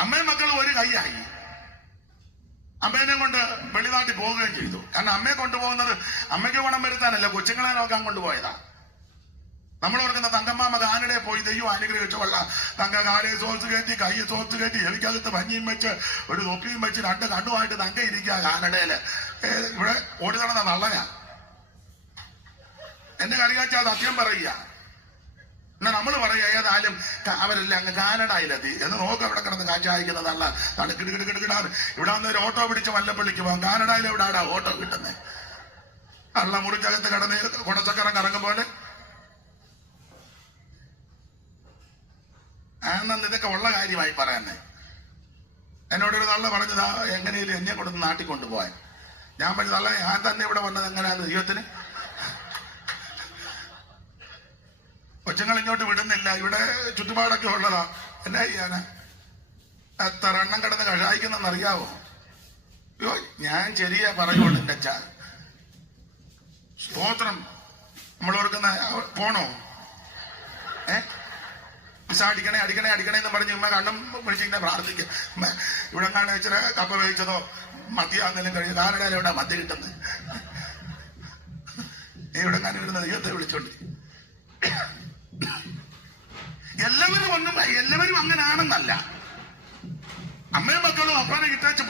അമ്മയും മക്കളും ഒരു കൈയായി. അമ്മേനെ കൊണ്ട് വെളിനാട്ടിൽ പോവുകയും ചെയ്തു. കാരണം അമ്മയെ കൊണ്ടുപോകുന്നത് അമ്മയ്ക്ക് ഗുണം വരുത്താനല്ല കൊച്ചുങ്ങളെ നോക്കാൻ കൊണ്ടുപോയതാ. നമ്മൾ ഓർക്കുന്ന തങ്കമ്മാമ കാനഡയെ പോയി ദൈവം അനുഗ്രഹിച്ചു കൊള്ളാം. തങ്ക കാലെ സോസ് കയറ്റി കൈ സോസ് കയറ്റി എനിക്കകത്ത് ഭംഗിയും വെച്ച് ഒരു തൊപ്പിയും വെച്ച് രണ്ട് കണ്ണുമായിട്ട് തങ്ക ഇരിക്കുക കാനഡയിൽ ഇവിടെ ഓടി നടന്ന നള്ളനാ. എന്നെ കളിയാച്ചാ സത്യം പറയുക. എന്നാ നമ്മൾ പറയുക ഏതായാലും അവരെല്ലാം അങ്ങ് കാനഡയിലെത്തി എന്ന് നോക്ക് അവിടെ കിടന്ന് കാച്ചായിക്കുന്നതല്ല തണുക്കിട് കിട് കിട് ഇവിടെ വന്ന് ഒരു ഓട്ടോ പിടിച്ച് വല്ലപ്പള്ളിക്ക് പോകാം. കാനഡയിൽ ആടാ ഓട്ടോ കിട്ടുന്നത് അള്ള മുറിക്കകത്ത് കിടന്ന് കുടച്ചക്കരം കറങ്ങും പോലെ ആണെന്ന് ഇതൊക്കെ ഉള്ള കാര്യമായി പറയുന്നേ എന്നോടൊരു തള്ള പറഞ്ഞതാ എങ്ങനെയും എന്നെ കൊണ്ടൊന്ന് നാട്ടിൽ ഞാൻ പറഞ്ഞതല്ല ഞാൻ തന്നെ ഇവിടെ വന്നത് എങ്ങനെയാണ് ദൈവത്തിന്? കൊച്ചുങ്ങൾ ഇങ്ങോട്ട് വിടുന്നില്ല. ഇവിടെ ചുറ്റുപാടൊക്കെ ഉള്ളതാ. എന്നാ ചെയ്യാനാ? എത്ര എണ്ണം കിടന്ന് കഴായിക്കുന്നെന്ന് അറിയാവോ? അയ്യോ ഞാൻ ചെറിയ പറയുള്ളൂ എന്റെ അച്ഛ സ്തോത്രം. നമ്മൾ ഓർക്കുന്ന പോണോ? ഏ? അടിക്കണേ അടിക്കണേ അടിക്കണേ എന്ന് പറഞ്ഞ് ഉമ്മ കണ്ണും പിടിച്ചിങ്ങനെ പ്രാർത്ഥിക്കും. ഉമ്മ ഇവിടെ കാണാൻ ഇച്ചിരി കപ്പ വേവിച്ചതോ മദ്യാന്നെങ്കിലും കഴിഞ്ഞു കാനഡയിൽ എവിടെ മദ്യ കിട്ടുന്നത്. ഇവിടെ കാണാൻ ഇരുന്ന ദൈവത്തെ വിളിച്ചോണ്ട്. എല്ലാവരും ഒന്നും എല്ലാവരും അങ്ങനാണെന്നല്ല. അമ്മയും മക്കളും അപ്പാനെ കിട്ടേച്ച്